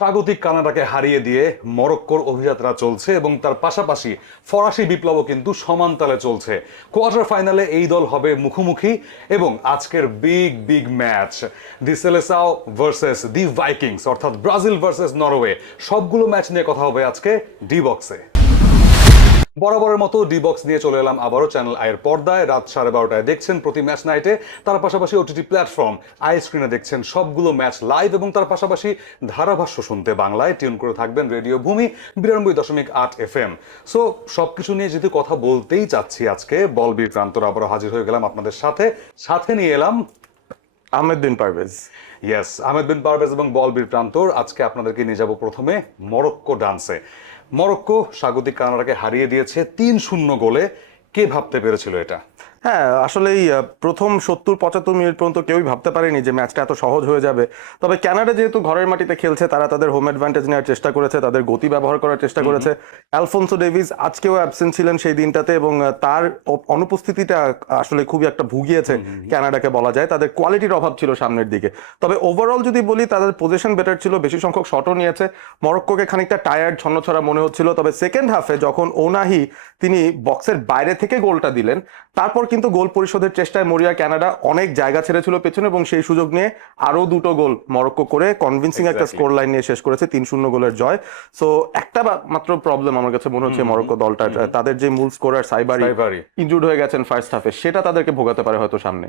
স্বাগতিক কানাডাকে হারিয়ে দিয়ে মরক্কোর অভিযাত্রা চলছে এবং তার পাশাপাশি ফরাসি বিপ্লবও কিন্তু সমান তালে চলছে। কোয়ার্টার ফাইনালে এই দল হবে মুখোমুখি এবং আজকের big big match the Selecao versus the Vikings, অর্থাৎ ব্রাজিল ভার্সেস নরওয়ে, সবগুলো ম্যাচ নিয়ে কথা হবে আজকে ডি বক্সে। বরাবরের মতো ডি বক্স নিয়ে চলে এলাম আবারও চ্যানেল আইয়ের পর্দায়। রাত 12:30টায় দেখছেন প্রতি ম্যাচ নাইটে, তার পাশাপাশি ওটিটি প্ল্যাটফর্ম আই স্ক্রিনে দেখছেন সবগুলো ম্যাচ লাইভ এবং তার পাশাপাশি ধারাভাষ্য শুনতে বাংলায় টিউন করে থাকবেন রেডিও ভূমি 92.8 FM। সো সবকিছু নিয়ে যদি কথা বলতেই চাচ্ছি, আজকে বল বীর প্রান্তর আবারও হাজির হয়ে গেলাম আপনাদের সাথে নিয়ে এলাম আহমেদ বিন পারভেজ। ইয়েস, আহমেদ বিন পারভেজ এবং বল বীর প্রান্তর। আজকে আপনাদেরকে নিয়ে যাব প্রথমে মরক্কো ডান্সে। মরক্কো স্বাগতিক কানাডাকে হারিয়ে দিয়েছে 3-0 গোলে। কে ভাবতে পেরেছিল এটা? হ্যাঁ, আসলেই প্রথম 70-75 মিনিট পর্যন্ত কেউই ভাবতে পারেনি যে ম্যাচটা এত সহজ হয়ে যাবে। তবে কানাডা যেহেতু ঘরের মাটিতে খেলছে, তারা তাদের হোম অ্যাডভান্টেজ নেওয়ার চেষ্টা করেছে, তাদের গতি ব্যবহার করার চেষ্টা করেছে। অ্যালফোনসো ডেভিস আজকেও অ্যাবসেন্ট ছিলেন সেই দিনটাতে এবং তার অনুপস্থিতিটা আসলে খুবই একটা ভুগিয়েছে কানাডাকে বলা যায়। তাদের কোয়ালিটির অভাব ছিল সামনের দিকে। তবে ওভারঅল যদি বলি, তাদের পজিশন বেটার ছিল, বেশি সংখ্যক শটও নিয়েছে। মরক্কোকে খানিকটা টায়ার্ড ছন্নছড়া মনে হচ্ছিল। তবে সেকেন্ড হাফে যখন ওনাহি তিনি বক্সের বাইরে থেকে গোলটা দিলেন, তারপর কিন্তু গোল পরিশোধের চেষ্টায় মরিয়া কানাডা অনেক জায়গা ছেড়েছিল পেছনে এবং সেই সুযোগ নিয়ে আরো দুটো গোল মরক্কো করে কনভিন্সিং একটা স্কোর লাইন নিয়ে শেষ করেছে 3-0 গোলের জয়। সো একটা মাত্র প্রবলেম আমার কাছে মনে হচ্ছে মরক্কো দলটা, তাদের যে মূল স্কোরার সাইবারি ইনজুর্ড হয়ে গেছেন ফার্স্ট হাফে, সেটা তাদেরকে ভোগাতে পারে হয়তো সামনে।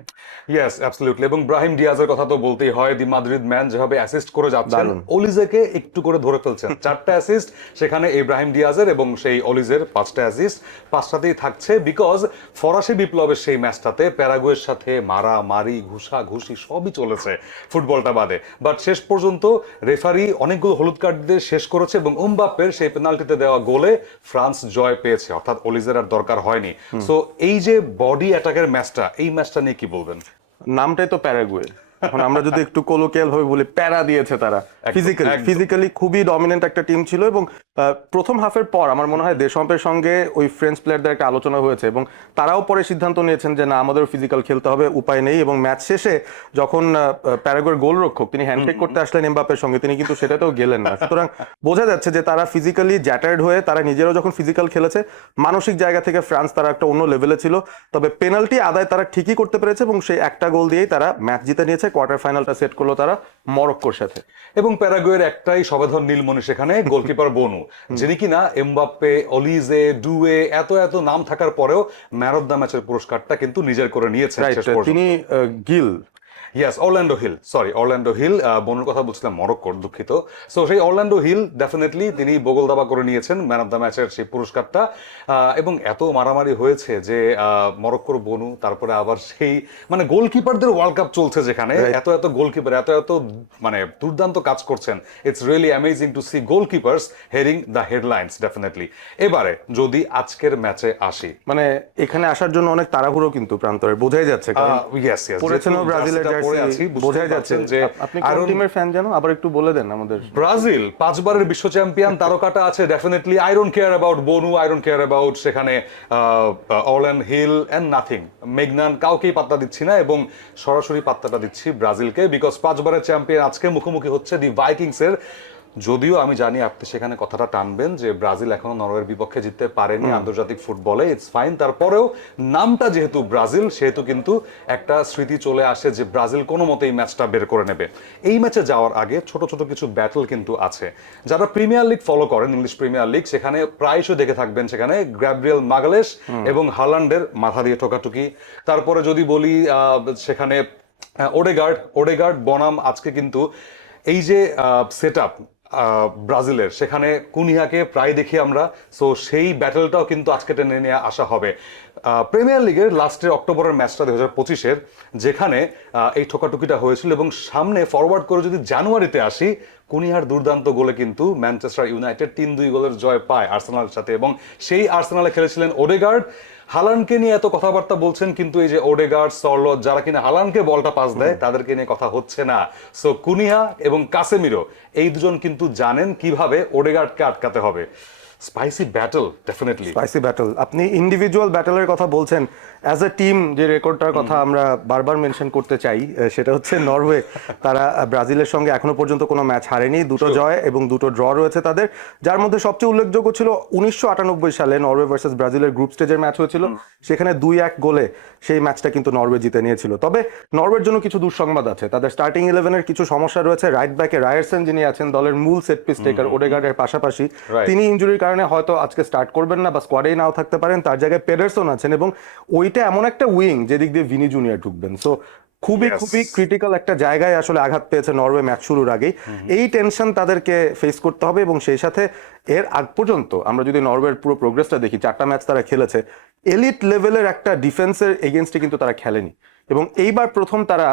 Yes, absolutely. এবং ব্রাহিম ডিয়াজের কথা তো বলতেই হয়। দি মাদ্রিদ ম্যান যেভাবে অ্যাসিস্ট করে যাচ্ছেন, অলিজেকে একটু করে ধরে ফেলছেন। 4টা অ্যাসিস্ট সেখানে ইব্রাহিম ডিয়াজের এবং সেই অলিজের 5টা অ্যাসিস্ট, 5টাতেই থাকছে বিকজ ফরাসি বিপ্লবের সেই ম্যাচটাতে প্যারাগুয়ের সাথে মারামারি ঘুষাঘুষি সবই চলেছে ফুটবলটা বাদে। বাট শেষ পর্যন্ত রেফারি অনেকগুলো হলুদ কার্ড দিয়ে শেষ করেছে এবং এমবাপ্পের সেই পেনাল্টিতে দেওয়া গোলে ফ্রান্স জয় পেয়েছে, অর্থাৎ অলিজের আর দরকার হয়নি। সো এই যে বডি অ্যাটাকের ম্যাচটা, এই ম্যাচটা নিয়ে কি বলবেন? নামটাই তো প্যারাগুয়ে। এখন আমরা যদি একটু কোলোকিয়াল ভাবে বলি, প্যারা দিয়েছে তারা। ফিজিক্যালি খুবই ডমিনেন্ট একটা টিম ছিল এবং প্রথম হাফের পর আমার মনে হয় দেশমের সঙ্গে ওই ফ্রেঞ্চ প্লেয়ারদের একটা আলোচনা হয়েছে এবং তারাও পরে সিদ্ধান্ত নিয়েছেন যে না, আমাদের ফিজিক্যাল খেলতে হবে, উপায় নেই। এবং ম্যাচ শেষে যখন প্যারাগুয়ের গোলরক্ষক তিনি হ্যান্ডশেক করতে আসলেন এমবাপ্পের সঙ্গে, তিনি কিন্তু সেটাতেও গেলেন না। সুতরাং বোঝা যাচ্ছে যে তারা ফিজিক্যালি জ্যাটার্ড হয়ে, তারা নিজেরাও যখন ফিজিক্যাল খেলেছে, মানসিক জায়গা থেকে ফ্রান্স তারা একটা অন্য লেভেলে ছিল। তবে পেনাল্টি আদায় তারা ঠিকই করতে পেরেছে এবং সেই একটা গোল দিয়েই তারা ম্যাচ জিতে নিয়েছে। কোয়ার্টার ফাইনালটা সেট করলো তারা মরক্কোর সাথে। এবং প্যারাগুয়ের একটাই সবেধন নীলমণি সেখানে, গোলকিপার বনু, যিনি কিনা এমবাপ্পে, অলিজে, ডুয়ে এত নাম থাকার পরেও ম্যান অফ দ্য ম্যাচের পুরস্কারটা কিন্তু নিজের করে নিয়েছেন শেষ পর্যন্ত। তিনি গিল, ইয়েস, অরল্যান্ডো হিল, বনুর কথা বলছিলাম, মরক্কোর, দুঃখিত। সো সেই অরল্যান্ডো হিল ডেফিনেটলি তিনি বগল দাবা করে নিয়েছেন ম্যান অফ দ্য ম্যাচের সেই পুরস্কারটা। এবং এত মারামারি হয়েছে যে মরক্কোর বনু, তারপরে আবার সেই মানে গোলকিপারদের ওয়ার্ল্ড কাপ চলছে যেখানে এত গোলকিপার এত মানে দুর্দান্ত কাজ করছেন। It's really amazing to see goalkeepers heading the headlines definitely. এবারে যদি আজকের ম্যাচে আসি, মানে এখানে আসার জন্য অনেক তাড়াহুড়ো কিন্তু প্রান্তরে বোঝাই যাচ্ছে, কারণ পড়েছেন ব্রাজিলের জার্সি, বোঝাই যাচ্ছে যে আপনি কোন টিমের ফ্যান জানো, আবার একটু বলে দেন আমাদের। ব্রাজিল 5 বারের বিশ্ব চ্যাম্পিয়ন, তারকাটা আছে definitely. I don't care about Banu, I don't care about সেখানে অরল্যান্ড হিল এন্ড নাথিং, মেগনান, কাউকেই পাত্তা দিচ্ছি না এবং সরাসরি পাত্তাটা দিচ্ছি ব্রাজিলকে, বিকজ 5 বারের চ্যাম্পিয়ন আজকে মুখোমুখি হচ্ছে দি ভাইকিংসের। যদিও আমি জানি আপনি সেখানে কথাটা টানবেন যে ব্রাজিল এখনো নরওয়ের বিপক্ষে জিততে পারেনি আন্তর্জাতিক ফুটবলে, ইটস ফাইন। তারপরেও নামটা যেহেতু ব্রাজিল, সেহেতু কিন্তু একটা স্মৃতি চলে আসে যে ব্রাজিল কোনো মতেই ম্যাচটা বের করে নেবে। এই ম্যাচে যাওয়ার আগে ছোট ছোট কিছু ব্যাটল কিন্তু আছে। যারা প্রিমিয়ার লিগ ফলো করেন, ইংলিশ প্রিমিয়ার লিগ, সেখানে প্রায়শই দেখে থাকবেন সেখানে গ্যাব্রিয়েল মাগালেস এবং হালান্ডের মাথা দিয়ে ঠোকাঠুকি। তারপরে যদি বলি সেখানে ওডেগার্ড বনাম, আজকে কিন্তু এই যে সেট আপ ব্রাজিলের, সেখানে কুনিয়াকে প্রায় দেখি আমরা। সো সেই ব্যাটেলটাও কিন্তু আজকে টেনে নিয়ে আসা হবে। প্রিমিয়ার লিগের লাস্টের অক্টোবরের ম্যাচটা 2025-এর, যেখানে এই ঠোকাটুকিটা হয়েছিল। এবং সামনে ফরওয়ার্ড করে যদি জানুয়ারিতে আসি, কুনিয়ার দুর্দান্ত গোলে কিন্তু ম্যানচেস্টার ইউনাইটেড 3-2 গোলের জয় পায় আর্সেনালের সাথে এবং সেই আর্সেনালে খেলেছিলেন ওডেগার্ড। হালান্ডকে নিয়ে এত কথাবার্তা বলছেন, কিন্তু এই যে ওডেগার্ড, সরলট, যারা কিনা হালান্ডকে বলটা পাস দেয়, তাদেরকে নিয়ে কথা হচ্ছে না। সো কুনিয়া এবং কাসেমিরো, এই দুজন কিন্তু জানেন কিভাবে ওডেগার্ডকে আটকাতে হবে। Spicy battle definitely. Spicy battle, আপনি ইন্ডিভিজুয়াল ব্যাটলের কথা বলছেন, অ্যাজ এ টিম যে রেকর্ডটার কথা আমরা বারবার মেনশন করতে চাই সেটা হচ্ছে নরওয়ে। তারা ব্রাজিলের সঙ্গে এখনো পর্যন্ত কোনো ম্যাচ হারেনি, দুটো জয় এবং দুটো ড্র রয়েছে তাদের, যার মধ্যে সবচেয়ে উল্লেখযোগ্য ছিল 1998 সালে নরওয়ে ভার্সেস ব্রাজিলের গ্রুপ স্টেজের ম্যাচ হয়েছিল, সেখানে 2-1 গোলে সেই ম্যাচটা কিন্তু নরওয়ে জিতে নিয়েছিল। তবে নরওয়ের জন্য কিছু দুঃসংবাদ আছে, তাদের স্টার্টিং 11-এর কিছু সমস্যা রয়েছে। রাইট ব্যাকে রায়ারসেন যিনি আছেন দলের মূল সেট পিস টেকার ওডেগার্ডের পাশাপাশি, তিনি ইনজুরির কারণে হয়তো আজকে স্টার্ট করবেন না বা স্কোয়াডেই নাও থাকতে পারেন। তার জায়গায় পেডারসন আছেন এবং ওইটা এমন একটা উইং যেদিক দিয়ে ভিনি জুনিয়র ঢুকবেন। সো খুবই ক্রিটিক্যাল একটা জায়গায় আসলে আঘাত পেয়েছে নরওয়ে ম্যাচ শুরুর আগেই। এই টেনশন তাদেরকে ফেস করতে হবে এবং সেই সাথে এর আগ পর্যন্ত আমরা যদি নরওয়ের পুরো প্রোগ্রেসটা দেখি, 4টা ম্যাচ তারা খেলেছে, এলিট লেভেলের একটা ডিফেন্সের এগেনস্টে কিন্তু তারা খেলেনি এবং এইবার প্রথম তারা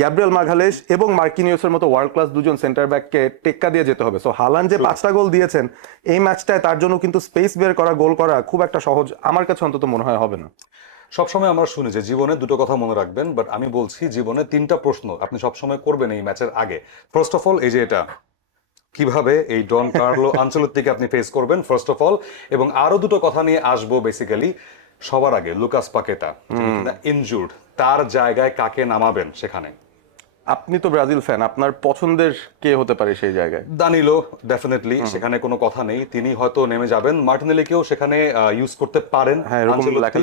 গ্যাব্রিয়েল মাগালেশ এবং মার্কিনিওসের মতো ওয়ার্ল্ড ক্লাস দুজন সেন্টার ব্যাককে টেক্কা দিয়ে যেতে হবে। সো হালান্ড যে 5টা গোল দিয়েছেন এই ম্যাচটায়, তার জন্য কিন্তু স্পেস বের করা, গোল করা খুব একটা সহজ আমার কাছে অন্তত মনে হয় হবে না। সবসময় আমরা শুনি যে জীবনে দুটো কথা মনে রাখবেন, বাট আমি বলছি জীবনে 3টা প্রশ্ন আপনি সবসময় করবেন এই ম্যাচের আগে। ফার্স্ট অফ অল, এই যে এটা কিভাবে এই ডন কার্লো আনচেলত্তিকে আপনি ফেস করবেন ফার্স্ট অফ অল, এবং আরো দুটো কথা নিয়ে আসবো বেসিক্যালি। সবার আগে লুকাস পাকেতা ইনজুর্ড, তার জায়গায় কাকে নামাবেন সেখানে? আপনি তো ব্রাজিল ফ্যান, আপনার পছন্দের কে হতে পারে সেই জায়গায়? দানিলো ডেফিনেটলি, সেখানে কোনো কথা নেই, তিনি হয়তো নেমে যাবেন। মার্টিনেলিকেও সেখানে ইউজ করতে পারেন। হ্যাঁ, এরকম আনচেলত্তি।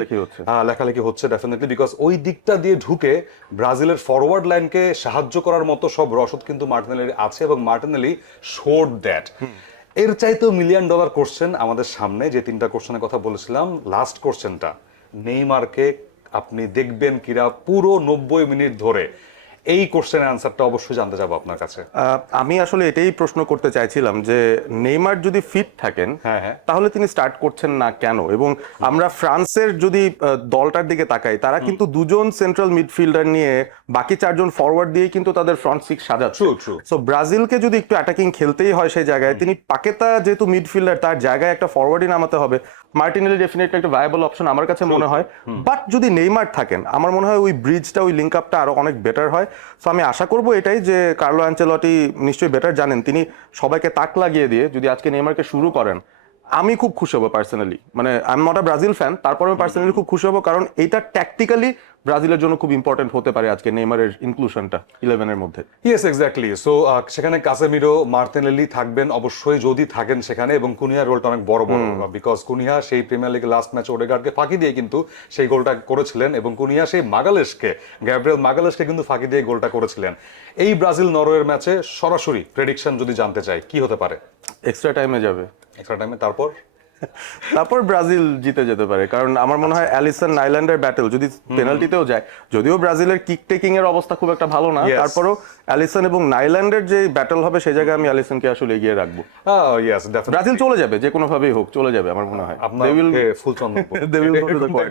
লেখালেখি হচ্ছে ডেফিনেটলি, বিকজ ওই দিকটা দিয়ে ঢুকে ব্রাজিলের ফরওয়ার্ড লাইনকে সাহায্য করার মতো সব রসদ কিন্তু মার্টিনেলির আছে এবং মার্টিনেলি শোড দ্যাট। এর চাইতেও $1 মিলিয়ন কোশ্চেন আমাদের সামনে, যে 3টা কোশ্চেনের কথা বলেছিলাম। লাস্ট কোশ্চেনটা, নেইমারকে আপনি দেখবেন কিনা পুরো 90 মিনিট ধরে? এই কোশ্চেনের অ্যান্সারটা অবশ্যই জানতে যাবো আপনার কাছে। আমি আসলে এটাই প্রশ্ন করতে চাইছিলাম যে নেইমার যদি ফিট থাকেন তাহলে তিনি স্টার্ট করছেন না কেন? এবং আমরা ফ্রান্সের যদি দলটার দিকে তাকাই, তারা কিন্তু দুজন সেন্ট্রাল মিডফিল্ডার নিয়ে বাকি 4জন ফরওয়ার্ড দিয়ে কিন্তু তাদের ফ্রন্ট সিক্স সাজাচ্ছে। সো ব্রাজিলকে যদি একটু অ্যাটাকিং খেলতেই হয় সেই জায়গায়, তিনি পাকেতা যেহেতু মিডফিল্ডার, তার জায়গায় একটা ফরওয়ার্ডই নামাতে হবে। মার্টিনেলি ডেফিনেটলি একটা ভায়াবল অপশন আমার কাছে মনে হয়, বাট যদি নেইমার থাকেন আমার মনে হয় ওই ব্রিজটা, ওই লিঙ্ক আপটা আরো অনেক বেটার হয়। সো আমি আশা করবো এটাই যে কার্লো আনচেলটি নিশ্চয়ই বেটার জানেন, তিনি সবাইকে তাক লাগিয়ে দিয়ে যদি আজকে নেইমারকে শুরু করেন, আমি খুব খুশি হবো পার্সোনালি। মানে I am not a Brazil fan, তারপরে আমি পার্সোনালি খুব খুশি হবো, কারণ এটা ট্যাকটিক্যালি ব্রাজিলের জন্য খুব ইম্পর্টেন্ট হতে পারে আজকে নেইমারের ইনক্লুশনটা 11-এর মধ্যে। Yes, exactly. সো সেখানে কাসেমিরো, মার্টিনেলি থাকবেন অবশ্যই যদি থাকেন সেখানে, এবং কুনিয়ার রোলটা অনেক বড়, বিকজ কুনিয়া সেই প্রিমিয়ার লিগে লাস্ট ম্যাচ ওডেগার্ডকে ফাঁকি দিয়ে কিন্তু সেই গোলটা করেছিলেন, এবং কুনিয়া সেই গ্যাব্রিয়েল মাগালেশকে কিন্তু ফাঁকি দিয়ে গোলটা করেছিলেন। এই ব্রাজিল নরওয়ের ম্যাচে সরাসরি প্রেডিকশন যদি জানতে চাই, কি হতে পারে? এক্সট্রা টাইমে যাবে। এক্সট্রা টাইমে, তারপর ব্রাজিল জিতে যেতে পারে, কারণ আমার মনে হয় অ্যালিসন নাইল্যান্ডের ব্যাটল যদি পেনাল্টিতেও যায়, যদিও ব্রাজিলের কিক টেকিং এর অবস্থা খুব একটা ভালো না, তারপরও অ্যালিসন এবং নাইল্যান্ডের যে ব্যাটল হবে সেই জায়গায় আমি অ্যালিসনকে আসলে এগিয়ে রাখবো। ব্রাজিল চলে যাবে, যে কোনো ভাবেই হোক চলে যাবে আমার মনে হয়।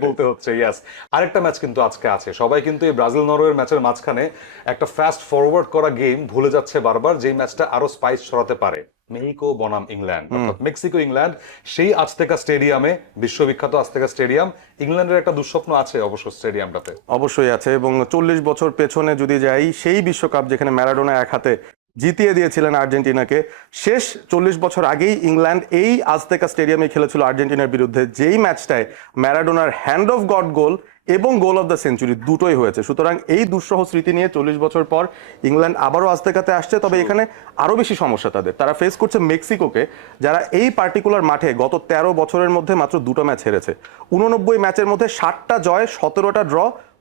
বলতে হচ্ছে ইয়েস। আরেকটা ম্যাচ কিন্তু আজকে আছে, সবাই কিন্তু এই ব্রাজিল নরওয়ের ম্যাচের মাঝখানে একটা ফাস্ট ফরওয়ার্ড করা গেম ভুলে যাচ্ছে বারবার, যেই ম্যাচটা আরো স্পাইস ছড়াতে পারে। মেক্সিকো বনাম ইংল্যান্ড, মেক্সিকো ইংল্যান্ড, সেই আজতেকা স্টেডিয়ামে, বিশ্ববিখ্যাত আজতেকা স্টেডিয়াম। ইংল্যান্ডের একটা দুঃস্বপ্ন আছে অবশ্য স্টেডিয়ামটাতে, অবশ্যই আছে, এবং 40 বছর পেছনে যদি যাই, সেই বিশ্বকাপ যেখানে ম্যারাডোনা এক হাতে জিতিয়ে দিয়েছিলেন আর্জেন্টিনাকে, শেষ 40 বছর আগেই ইংল্যান্ড এই আজতেকা স্টেডিয়ামে খেলেছিল আর্জেন্টিনার বিরুদ্ধে, যেই ম্যাচটায় ম্যারাডোনার হ্যান্ড অফ গড গোল এবং গোল অফ দ্য সেঞ্চুরি দুটোই হয়েছে। সুতরাং এই দুঃসহ স্মৃতি নিয়ে 40 বছর পর ইংল্যান্ড আবারও আজতেকাতে আসছে। তবে এখানে আরো বেশি সমস্যা তারা ফেস করছে মেক্সিকোকে, যারা এই পার্টিকুলার মাঠে গত 13 বছরের মধ্যে মাত্র 2টা ম্যাচ হেরেছে। 89 ম্যাচের মধ্যে 60টা জয়, 17টা ড্র,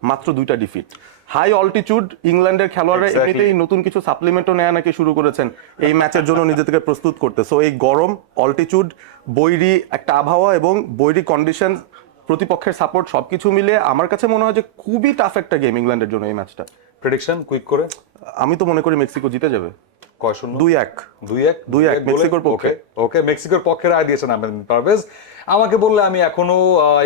মাত্র 2টা ডিফিট। হাই অল্টিটিউড ইংল্যান্ডের খেলোয়াড়রা এমনিতেই নতুন কিছু সাপ্লিমেন্টও নেওয়া নাকি শুরু করেছেন এই ম্যাচের জন্য নিজেদেরকে প্রস্তুত করতে। সো এই গরম, অল্টিটিউড, বৈরী একটা আবহাওয়া এবং বৈরী কন্ডিশন, প্রতিপক্ষের সাপোর্ট, সবকিছু মিলে আমার কাছে মনে হয় যে খুবই টাফ একটা গেম ইংল্যান্ডের জন্য এই ম্যাচটা। প্রেডিকশন কুইক করে? আমি তো মনে করি মেক্সিকো জিতে যাবে। 2-1 মেক্সিকোর পক্ষে। ওকে, মেক্সিকোর পক্ষে রায় দিয়েছেন আহমেদ পারভেজ। আমাকে বললে আমি এখনো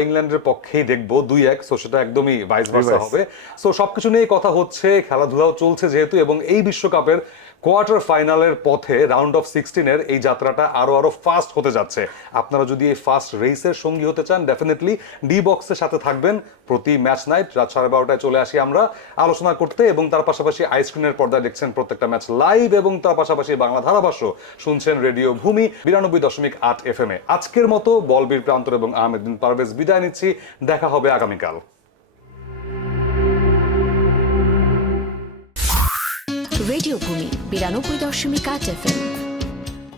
ইংল্যান্ডের পক্ষেই দেখবো 2-1। সো সেটা একদমই ভাইস ভার্সা হবে। সো সবকিছু নিয়ে কথা হচ্ছে, খেলাধুলাও চলছে যেহেতু, এবং এই বিশ্বকাপের কোয়ার্টার ফাইনালের পথে রাউন্ড অফ 16-এর এই যাত্রাটা আরো ফাস্ট হতে যাচ্ছে। আপনারা যদি এই ফাস্ট রেসের সঙ্গী হতে চান, ডেফিনেটলি ডি বক্সের সাথে থাকবেন। প্রতি ম্যাচ নাইট রাত 12:30টায় চলে আসি আমরা আলোচনা করতে, এবং তার পাশাপাশি আইস্ক্রিনের পর্দায় দেখছেন প্রত্যেকটা ম্যাচ লাইভ, এবং তার পাশাপাশি বাংলা ধারাভাষ্য শুনছেন রেডিও ভূমি 92.8 FM-এ। আজকের মতো বলবীর প্রান্তর এবং আহমেদ বিন পারভেজ বিদায় নিচ্ছি। দেখা হবে আগামীকাল। রেডিও ভূমি 92.8 FM।